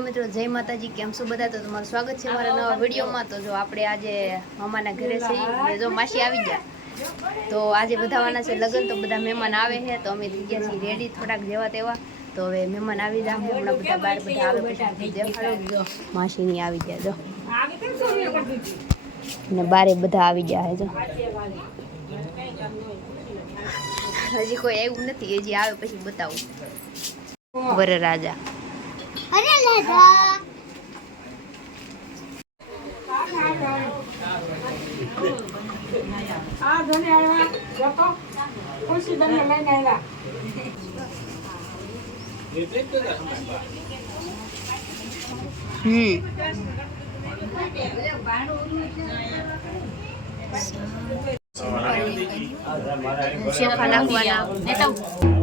મિત્રો, જય માતાજી, કેમ છો બધા? તો તમારું સ્વાગત છે મારા નવા વિડીયોમાં. તો જો આપણે આજે મામાના ઘરે છીએ. જો માસી આવી ગયા. તો આજે બધાવાના છે લગ્ન, તો બધા મહેમાન આવે છે. તો અમે થઈ ગયા છીએ રેડી થોડાક જેવા તેવા. તો હવે મહેમાન આવી ગયા હમણાં બધા બાર બધા આવે પછી દેખાડો. જો આવી ગયા, જો. ને બારે બધા આવી ગયા છે, જો. હજી કોઈ એવું નથી, હજી આવે પછી બતાવું. વરરાજા. અરે દાદા આ ધને આવ્યા જતો ખુશી ધને લઈને આવ્યા હમ. કે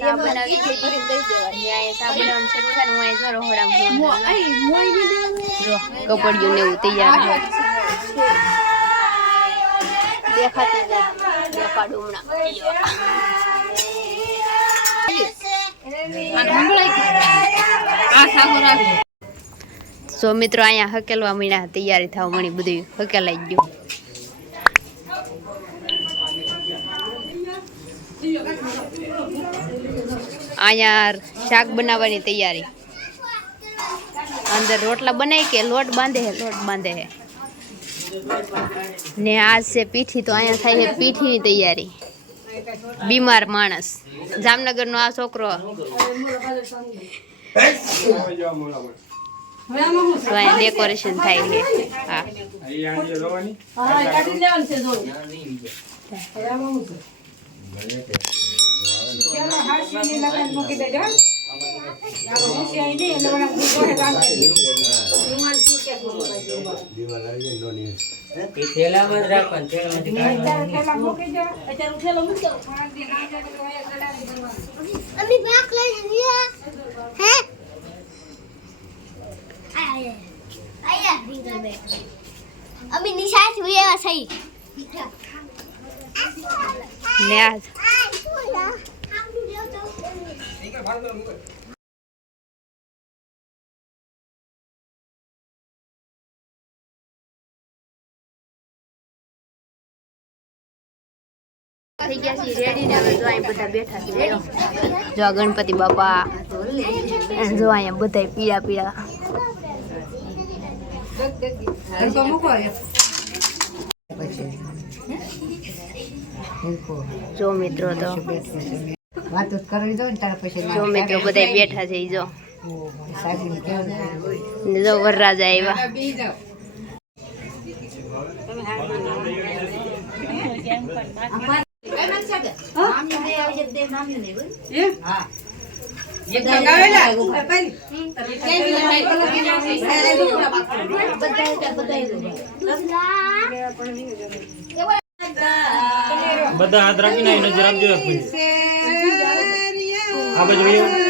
જો બનાવી છે ભરીને દઈ દેવાની. અહીંયા સા બનાવવાનું શરૂ થાય હું જો રોહડામાં જો કપડિયું ને એવું તૈયાર હોય દેખાતી દેખાડું હમણાં સો મિત્રો અહીંયા હકેલવા મળ્યા તૈયારી થવા મળી બધું. હકેલાઈ ગયું. અહીંયા શાક બનાવવાની તૈયારી. અંદર રોટલા બનાવી કે લોટ બાંધે હે લોટ બાંધે હે. ને આ છે પીઠી તો અહીંયા થાય છે પીઠીની તૈયારી. બીમાર માણસ. જામનગરનો આ છોકરો. ડેકોરેશન થાય છે. હા. હા ચાલો હાસીની લગન મૂકી દેજો ચાલો મૂકી આવી દે એટલે વળા દૂધ કામ કરી રૂમાલ suitcase માં મૂકી દેજો. એ થેલામાં રાખવાનું થેલામાંથી થેલા મૂકી દો. અત્યારે થેલો મૂકી દઉં પાંચ દી ના જાય તો અહીંયા ગળાની કરવાનું. અમે બાક લઈ ગયા હે? આયા આયા ફિંગર બેટ અમે નિશાળથી સહી ને આ થઈ જો ગણપતિ બાપા જો અહીંયા બધા પીળા પીળા જો મિત્રો તો વાતો જ કરવી દો ને તાર પછી જો મિત્રો બધા બેઠા છે ઈ જો. જો વરરાજા આવ્યા બધા હાથ રાખીને નજર આપજો એક મિનિટ. આ બાજુ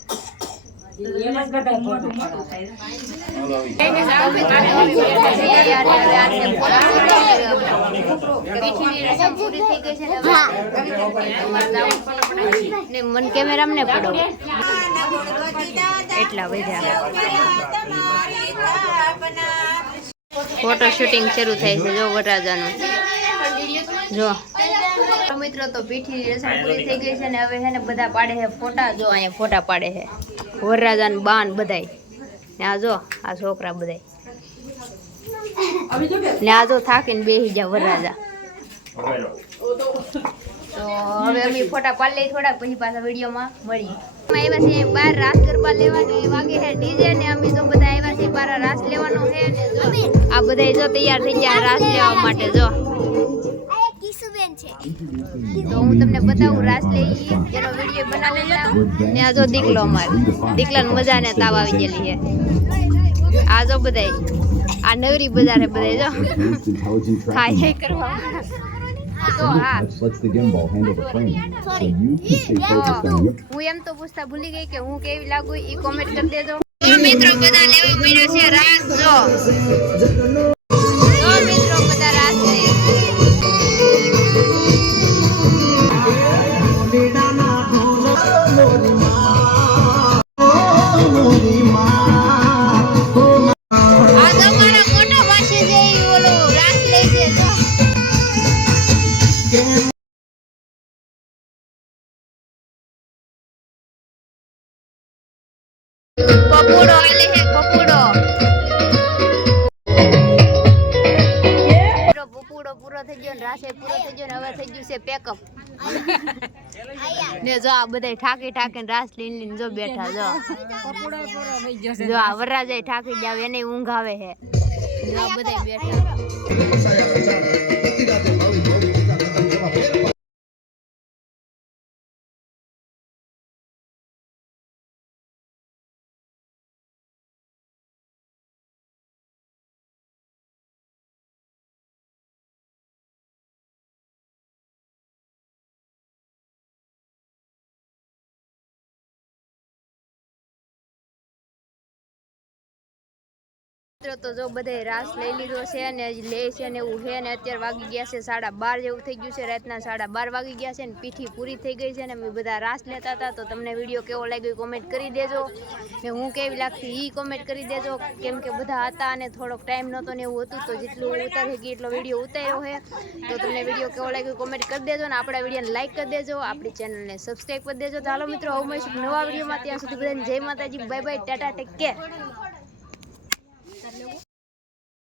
મન કેમેરા ને પડો એટલા વધ્યા ફોટો શૂટિંગ શરૂ થાય છે, જો વરરાજાનું. જો. મિત્રો, તો પીઠી રસમ પૂરી થઈ ગઈ છે ને હવે છે ને બધા પાડે છે ફોટા. જો અહીંયા ફોટા પાડે છે વરરાજાન બાન બધાય. ને આ જો, આ છોકરા બધાય. ને આ જો થાકીને બેસી જા વરરાજા. તો હવે અમે ફોટા પાડી લઈ થોડાક, પછી પાછા વિડીયોમાં મળીએ. અમે આવ્યા રાસ ગરબા લેવાની વાગે છે ડીજે, ને અમે તો બધા આવ્યા છીએ બાર રાસ લેવાનો છે ને જો. આ બધા જો તૈયાર થઈ ગયા રાસ લેવા માટે, જો. આ એક કિસુબેન છે. તો હું તમને બતાવું રાસ લઈ એનો વીડિયો બનાવેલા ને આ જો દીકલો અમારે. દીકલાને મજા ને તાવ આવી ગયેલી છે. આ જો બધાય આ નવરી બજાર બધાય જો ખાય કરવા હા. એમ તો પૂછતા ભૂલી ગઈ કે હું કેવી લાગુ એ કોમેન્ટ કરી દેજો. મિત્રો બધા લેવા મળ્યો છે રાસ જો. પપોડો આલે છે પપોડો પૂરો પૂરો થઈ ગયો ને રાસે પૂરો થઈ ગયો ને હવે થઈ ગયું છે પેકઅપ ને જો આ બધા ઠાકી ઠાકીને રાસ લીન લીન જો બેઠા જો. જો આ વરરાજાએ ઠાકી જાવ એને ઊંઘ આવે છે જો આ બધા બેઠા. મિત્રો તો જો બધે રાસ લઈ લીધો છે ને હજી લે છે ને એવું છે ને અત્યારે વાગી ગયા છે સાડા બાર જેવું થઈ ગયું છે. રાતના સાડા બાર વાગી ગયા છે ને પીઠી પૂરી થઈ ગઈ છે ને અમે બધા રાસ લેતા હતા. તો તમને વીડિયો કેવો લાગ્યો કોમેન્ટ કરી દેજો. ને હું કેવી લાગતી એ કોમેન્ટ કરી દેજો. કેમ કે બધા હતા અને થોડોક ટાઈમ નહોતો ને એવું હતું તો જેટલું ઉતારી ગઈ એટલો વીડિયો ઉતાર્યો છે. તો તમને વીડિયો કેવો લાગ્યો કોમેન્ટ કરી દેજો ને આપણા વિડીયોને લાઈક કરી દેજો. આપણી ચેનલને સબસ્ક્રાઈબ કરી દેજો. ચાલો મિત્રો, હવે મળીશું નવા વિડીયોમાં. ત્યાં સુધી બધાને જય માતાજી. Bye bye tata take care